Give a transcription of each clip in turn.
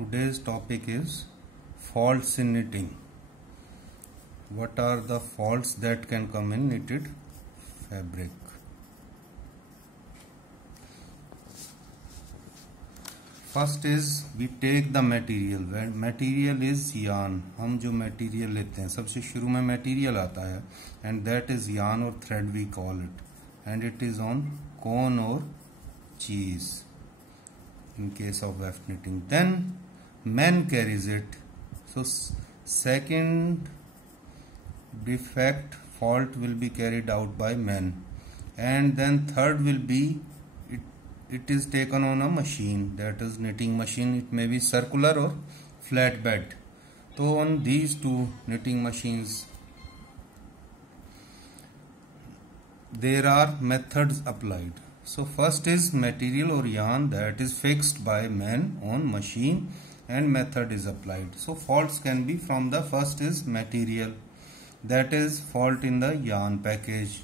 Today's topic is faults in knitting. What are the faults that can come in knitted fabric? First is we take the material. Material is yarn. हम जो material लेते हैं सबसे शुरू में material आता है and that is yarn or thread we call it, and it is on cone or cheese in case of weft knitting. Then man carries it. So second defect fault will be carried out by men, and then third will be it is taken on a machine, that is knitting machine. It may be circular or flat bed. So on these two knitting machines there are methods applied. So first is material or yarn that is fixed by man on machine and method is applied. So faults can be from the first is material, that is fault in the yarn package.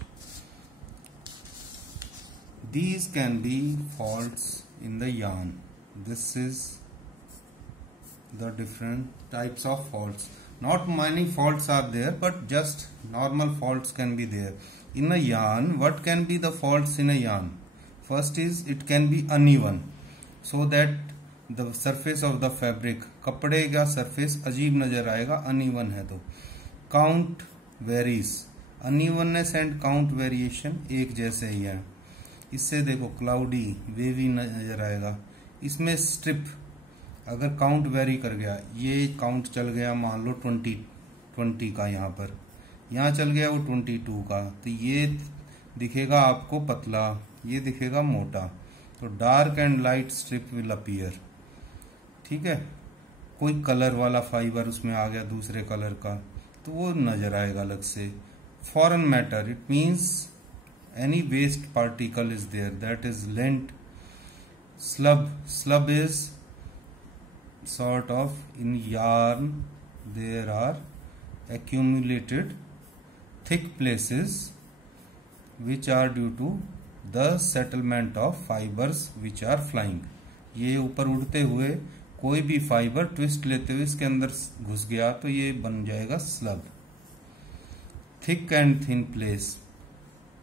These can be faults in the yarn. This is the different types of faults. Not many faults are there, but just normal faults can be there. In a yarn, what can be the faults in a yarn? First is it can be uneven, so that the surface of the fabric, कपड़े का surface अजीब नजर आएगा uneven है तो. Count varies. Unevenness and count variation एक जैसे ही है. इससे देखो क्लाउडी वेवी नजर आएगा. इसमें स्ट्रिप अगर काउंट वेरी कर गया, ये काउंट चल गया मान लो 20 का, यहाँ चल गया वो 22 का, तो ये दिखेगा आपको पतला, ये दिखेगा मोटा. तो dark and light strip will appear. ठीक है, कोई कलर वाला फाइबर उसमें आ गया दूसरे कलर का तो वो नजर आएगा अलग से. Foreign matter, it means any waste particle is there, that is lint. Slub is sort of in yarn there are accumulated thick places which are due to the settlement of fibers which are flying. ये ऊपर उड़ते हुए कोई भी fibre twist लेते हुए इसके अंदर घुस गया तो ये बन जाएगा slub. Thick and thin place,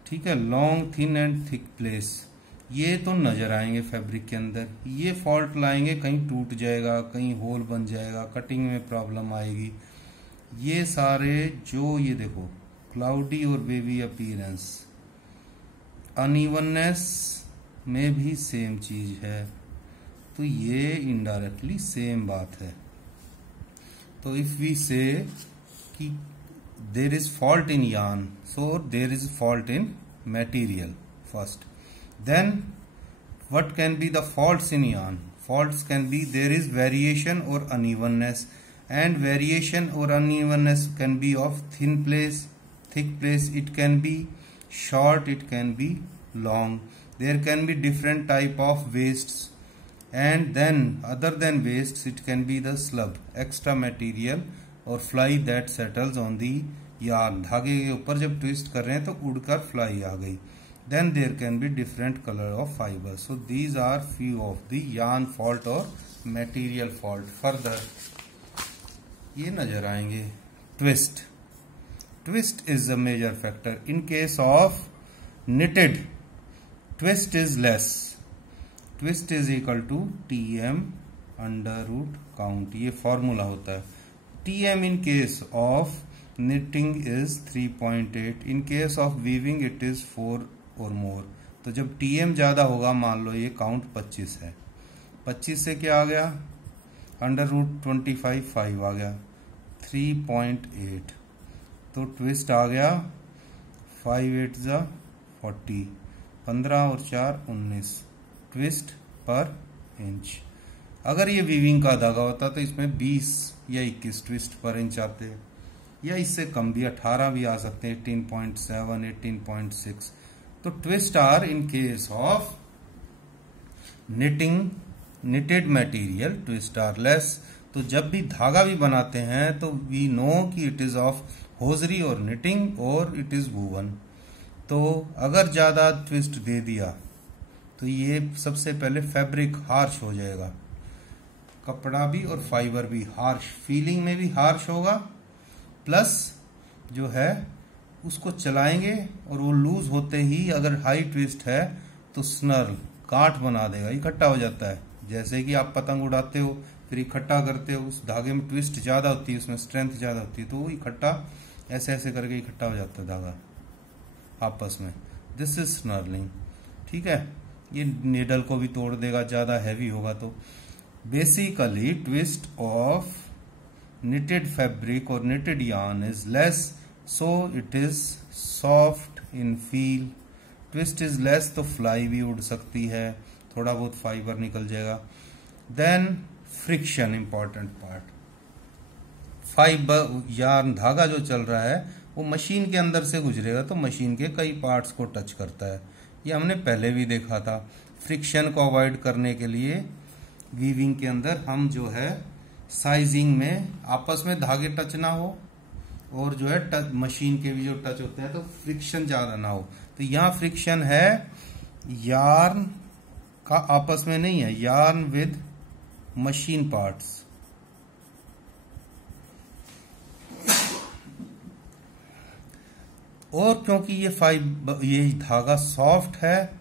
ठीक है, long thin and thick place, ये तो नजर आएंगे फैब्रिक के अंदर. ये फॉल्ट लाएंगे, कहीं टूट जाएगा, कहीं होल बन जाएगा, कटिंग में प्रॉब्लम आएगी. ये सारे जो ये देखो क्लाउडी और वेवी अपीयरेंस, अनइवननेस में भी सेम चीज है, तो ये इनडायरेक्टली सेम बात है. तो इफ वी से कि there is fault in yarn, so there is fault in material first. Then what can be the faults in yarn? Faults can be there is variation or unevenness, and variation or unevenness can be of thin place, thick place, it can be short, it can be long. There can be different type of wastes, and then other than wastes it can be the slub, extra material और fly that settles on the yarn. धागे के ऊपर जब twist कर रहे हैं तो उड़कर फ्लाई आ गई. Then there can be different colour of fibre. So these are few of the yarn fault और मटेरियल फॉल्ट. फर्दर ये नजर आएंगे twist. Twist is a major factor. In case of knitted twist is less. Twist is equal to TM √ count. ये formula होता है. TM in case of knitting is 3.8. In case of weaving it is 4 or more. तो जब TM ज्यादा होगा, मान लो ये count 25 है, 25 से क्या आ गया √25 5 आ गया 3.8. तो ट्विस्ट आ गया 5 8 = 40, 15 और 4 19 ट्विस्ट पर इंच. अगर ये वीविंग का धागा होता तो इसमें 20 या 21 ट्विस्ट पर इंच आते हैं, या इससे कम भी 18 भी आ सकते हैं, 18.7 18.6. तो twist are in case of knitted material, twist are less. तो जब भी धागा भी बनाते हैं तो वी नो कि इट इज ऑफ होजरी और निटिंग और इट इज वूवन. तो अगर ज्यादा ट्विस्ट दे दिया तो ये सबसे पहले फैब्रिक हार्श हो जाएगा. कपड़ा भी और फाइबर भी हार्श, फीलिंग में भी हार्श होगा, प्लस जो है उसको चलाएंगे और वो लूज होते ही अगर हाई ट्विस्ट है तो स्नर्ल गांठ बना देगा, इकट्ठा हो जाता है। जैसे कि आप पतंग उड़ाते हो फिर इकट्ठा करते हो, उस धागे में ट्विस्ट ज्यादा होती है, उसमें स्ट्रेंथ ज्यादा होती है, तो वो इकट्ठा ऐसे ऐसे करके इकट्ठा हो जाता है धागा आपस में। This is snarling. ठीक है, ये नीडल को भी तोड़ देगा ज्यादा हैवी होगा तो। Basically twist of knitted fabric or knitted yarn is less, so it is soft in feel. Twist is less तो fly भी उड़ सकती है, थोड़ा बहुत फाइबर निकल जाएगा। Then friction important part. Fibre yarn धागा जो चल रहा है वो मशीन के अंदर से गुजरेगा तो मशीन के कई पार्ट्स को टच करता है, ये हमने पहले भी देखा था। फ्रिक्शन को अवॉइड करने के लिए वीविंग के अंदर हम जो है साइजिंग में आपस में धागे टच ना हो और जो है टच मशीन के भी जो टच होते हैं तो फ्रिक्शन ज्यादा ना हो। तो यहाँ फ्रिक्शन है यार्न का आपस में नहीं है, यार्न विद मशीन पार्ट्स। और क्योंकि ये धागा सॉफ्ट है,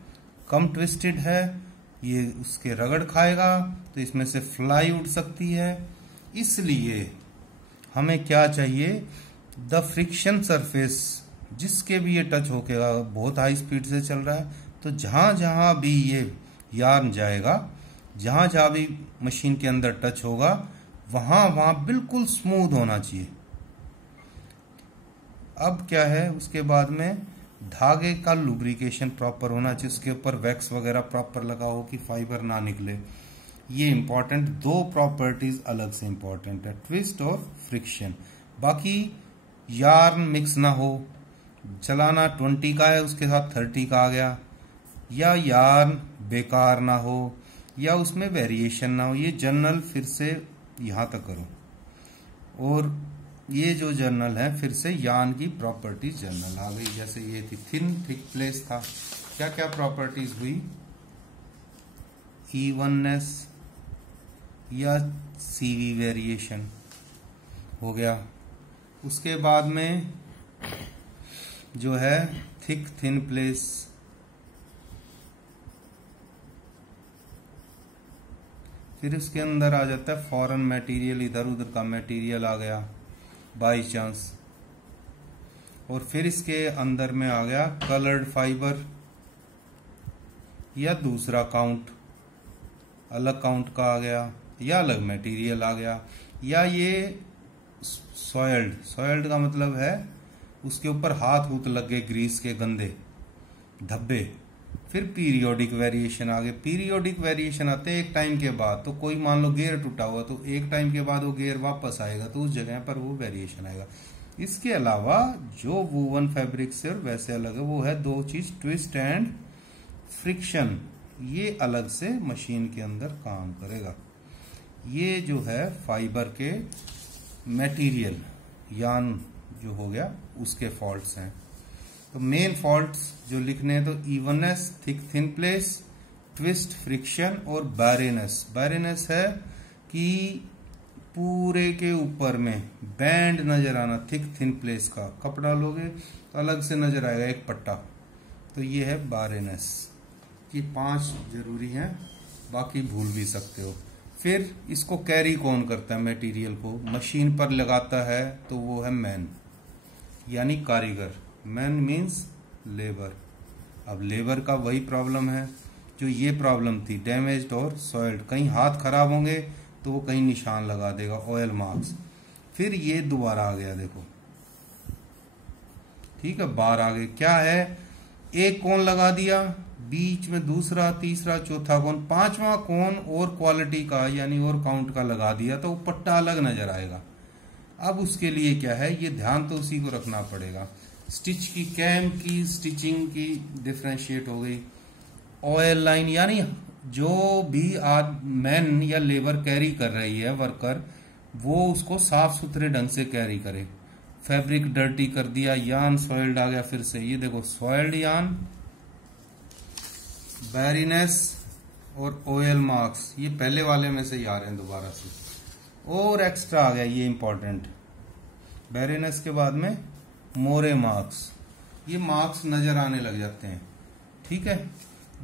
कम ट्विस्टेड है, ये उसके रगड़ खाएगा तो इसमें से फ्लाई उड़ सकती है। इसलिए हमें क्या चाहिए, द फ्रिक्शन सरफेस जिसके भी ये टच होकेगा, बहुत हाई स्पीड से चल रहा है तो जहां जहां भी ये यार्न जाएगा, जहां जहां भी मशीन के अंदर टच होगा वहां वहां बिल्कुल स्मूथ होना चाहिए। अब क्या है, उसके बाद में धागे का लुब्रिकेशन प्रॉपर होना चाहिए, उसके ऊपर वैक्स वगैरह प्रॉपर लगा हो कि फाइबर ना निकले। ये इंपॉर्टेंट दो प्रॉपर्टीज अलग से इंपॉर्टेंट है, ट्विस्ट और फ्रिक्शन। बाकी यार्न मिक्स ना हो, चलाना 20 का है उसके साथ 30 का आ गया, या यार्न बेकार ना हो, या उसमें वेरिएशन ना हो। ये जर्नल फिर से यहां तक करो, और ये जो जर्नल है फिर से यार्न की प्रॉपर्टीज जर्नल आ गई। जैसे ये थी थिन थिक प्लेस था, क्या क्या प्रॉपर्टीज हुई, इवननेस या सीवी वेरिएशन हो गया। उसके बाद में जो है थिक थिन प्लेस, फिर इसके अंदर आ जाता है फॉरेन मटेरियल, इधर उधर का मटेरियल आ गया बाई चांस, और फिर इसके अंदर में आ गया कलर्ड फाइबर या दूसरा काउंट, अलग काउंट का आ गया, या अलग मटेरियल आ गया, या ये सॉइल्ड का मतलब है उसके ऊपर हाथ हूथ लग गए ग्रीस के गंदे धब्बे। फिर पीरियोडिक वेरिएशन आ गए। पीरियोडिक वेरिएशन आते हैं एक टाइम के बाद, तो कोई मान लो गियर टूटा हुआ तो एक टाइम के बाद वो गियर वापस आएगा तो उस जगह पर वो वेरिएशन आएगा। इसके अलावा जो वूवन फैब्रिक से और वैसे अलग है वो है दो चीज, ट्विस्ट एंड फ्रिक्शन। ये अलग से मशीन के अंदर काम करेगा। ये जो है फाइबर के मटेरियल यार्न जो हो गया उसके फॉल्ट्स हैं। तो मेन फॉल्ट्स जो लिखने हैं तो evenness, thick thin place, twist, friction और बैरेनेस। बैरेनेस है कि पूरे के ऊपर में बैंड नजर आना, थिक थिन प्लेस का कपड़ा लोगे तो अलग से नजर आएगा एक पट्टा, तो ये है बैरेनेस। ये 5 जरूरी हैं, बाकी भूल भी सकते हो। फिर इसको कैरी कौन करता है, मटेरियल को मशीन पर लगाता है तो वो है मैन यानी कारीगर। Man means labour. अब लेबर का वही प्रॉब्लम है जो ये प्रॉब्लम थी, डैमेज्ड और सॉइल्ड। कहीं हाथ खराब होंगे तो वो कहीं निशान लगा देगा, ऑयल मार्क्स। फिर ये दोबारा आ गया, देखो ठीक है, बार आ गए। क्या है, एक कोन लगा दिया, बीच में दूसरा, तीसरा, चौथा कोन, 5वां कोन और क्वालिटी का यानी और काउंट का लगा दिया तो वो पट्टा अलग नजर आएगा। अब उसके लिए क्या है, ये ध्यान तो उसी को रखना पड़ेगा। स्टिच की, कैम की स्टिचिंग की डिफरेंशिएट हो गई। ऑयल लाइन यानी जो भी मैन या लेबर कैरी कर रही है, वर्कर, वो उसको साफ सुथरे ढंग से कैरी करे। फैब्रिक डर्टी कर दिया, यार्न सॉइल्ड आ गया, फिर से ये देखो सॉइल्ड यार्न, बैरीनेस, और OL मार्क्स, ये पहले वाले में से ही आ रहे हैं दोबारा से, और एक्स्ट्रा आ गया, ये इंपॉर्टेंट, बैरिनेस के बाद में मोरे मार्क्स, ये मार्क्स नजर आने लग जाते हैं। ठीक है,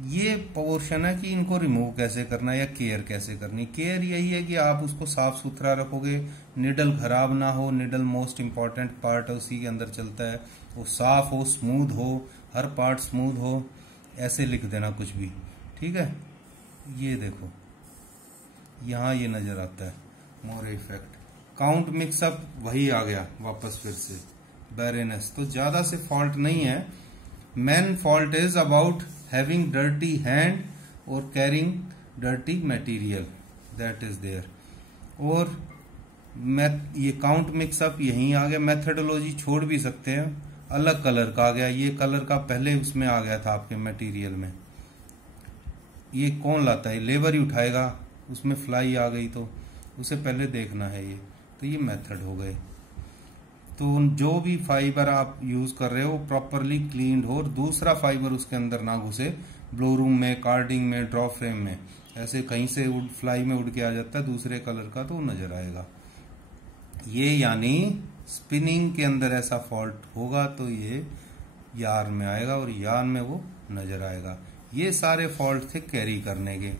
ये पोर्शन है कि इनको रिमूव कैसे करना है या केयर कैसे करनी। केयर यही है कि आप उसको साफ सुथरा रखोगे, निडल खराब ना हो, निडल मोस्ट इंपॉर्टेंट पार्ट है, उसी के अंदर चलता है, वो साफ हो, स्मूथ हो, हर पार्ट स्मूथ हो, ऐसे लिख देना कुछ भी। ठीक है, ये देखो यहां ये नजर आता है मोरे इफेक्ट। काउंट मिक्सअप वही आ गया वापस फिर से, बैरिनेस तो ज्यादा से फॉल्ट नहीं है। Main fault is about having dirty hand और carrying dirty material, that is there. और ये काउंट मिक्सअप यहीं आ गया। मेथडोलॉजी छोड़ भी सकते हैं, अलग कलर का आ गया, ये कलर का पहले उसमें आ गया था आपके मटेरियल में, ये कौन लाता है, लेबर ही उठाएगा, उसमें फ्लाई आ गई तो उसे पहले देखना है ये, तो ये मेथड हो गए। तो जो भी फाइबर आप यूज कर रहे हो प्रॉपरली क्लीन्ड हो और दूसरा फाइबर उसके अंदर ना घुसे, ब्लो रूम में, कार्डिंग में, ड्रॉप फ्रेम में, ऐसे कहीं से फ्लाई में उड़ के आ जाता है दूसरे कलर का, तो नजर आएगा ये। यानी स्पिनिंग के अंदर ऐसा फॉल्ट होगा तो ये यार्न में आएगा और यार्न में वो नजर आएगा। ये सारे फॉल्ट थे कैरी करने के,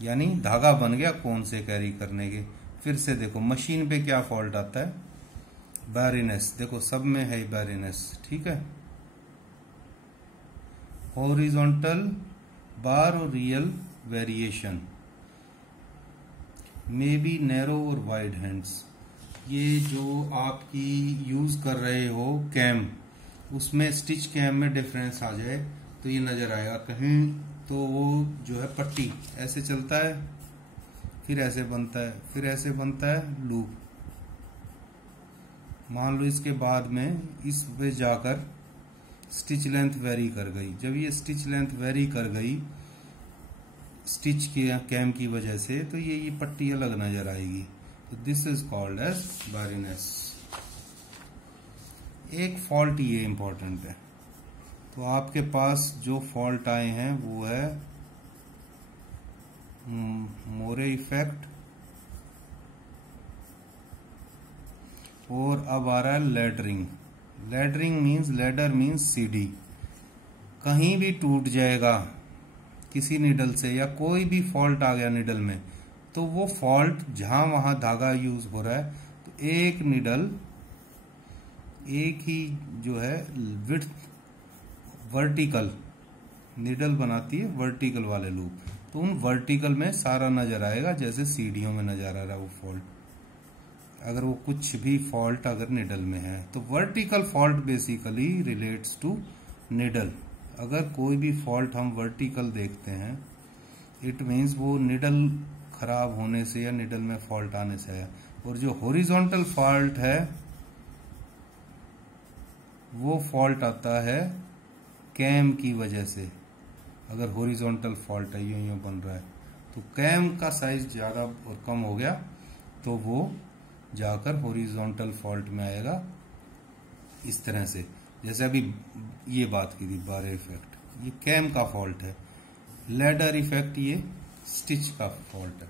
यानी धागा बन गया कौन से कैरी करने के। फिर से देखो मशीन पे क्या फॉल्ट आता है, बैरिनेस, देखो सब में है बैरिनेस। ठीक है, हॉरिजॉन्टल बार और real variation, may be narrow और वाइड हैंड्स, ये जो आपकी यूज कर रहे हो कैम, उसमें स्टिच कैम में डिफरेंस आ जाए तो ये नजर आएगा। कहीं तो वो जो है पट्टी ऐसे चलता है, फिर ऐसे बनता है, फिर ऐसे बनता है लूप। मान लो इसके बाद में इस पे जाकर स्टिच लेंथ वेरी कर गई, जब ये स्टिच लेंथ वेरी कर गई स्टिच के कैम की वजह से, तो ये पट्टी अलग नजर आएगी। तो दिस इज कॉल्ड एज बैरिनेस। एक फॉल्ट ये इंपॉर्टेंट है। तो आपके पास जो फॉल्ट आए हैं वो है मोरे इफेक्ट, और अब आ रहा है लेडरिंग। लेडरिंग मीन्स, लेडर मीन्स सीढ़ी, कहीं भी टूट जाएगा किसी निडल से या कोई भी फॉल्ट आ गया निडल में, तो वो फॉल्ट जहां वहां धागा यूज हो रहा है, तो एक निडल एक ही जो है विड्थ वर्टिकल निडल बनाती है, वर्टिकल वाले लूप, तो उन वर्टिकल में सारा नजर आएगा जैसे सीढ़ियों में नजर आ रहा है वो फॉल्ट। अगर वो कुछ भी फॉल्ट अगर निडल में है तो vertical fault basically relates to needle. अगर कोई भी फॉल्ट हम वर्टिकल देखते हैं इट मीन्स वो निडल खराब होने से या निडल में फॉल्ट आने से है। और जो हॉरिजॉन्टल फॉल्ट है वो फॉल्ट आता है कैम की वजह से। अगर हॉरिजॉन्टल फॉल्ट है, यूं बन रहा है, तो कैम का साइज ज्यादा और कम हो गया तो वो जाकर हॉरिजॉन्टल फॉल्ट में आएगा इस तरह से। जैसे अभी ये बात की थी बार इफेक्ट, ये कैम का फॉल्ट है। लैडर इफेक्ट ये स्टिच का फॉल्ट है।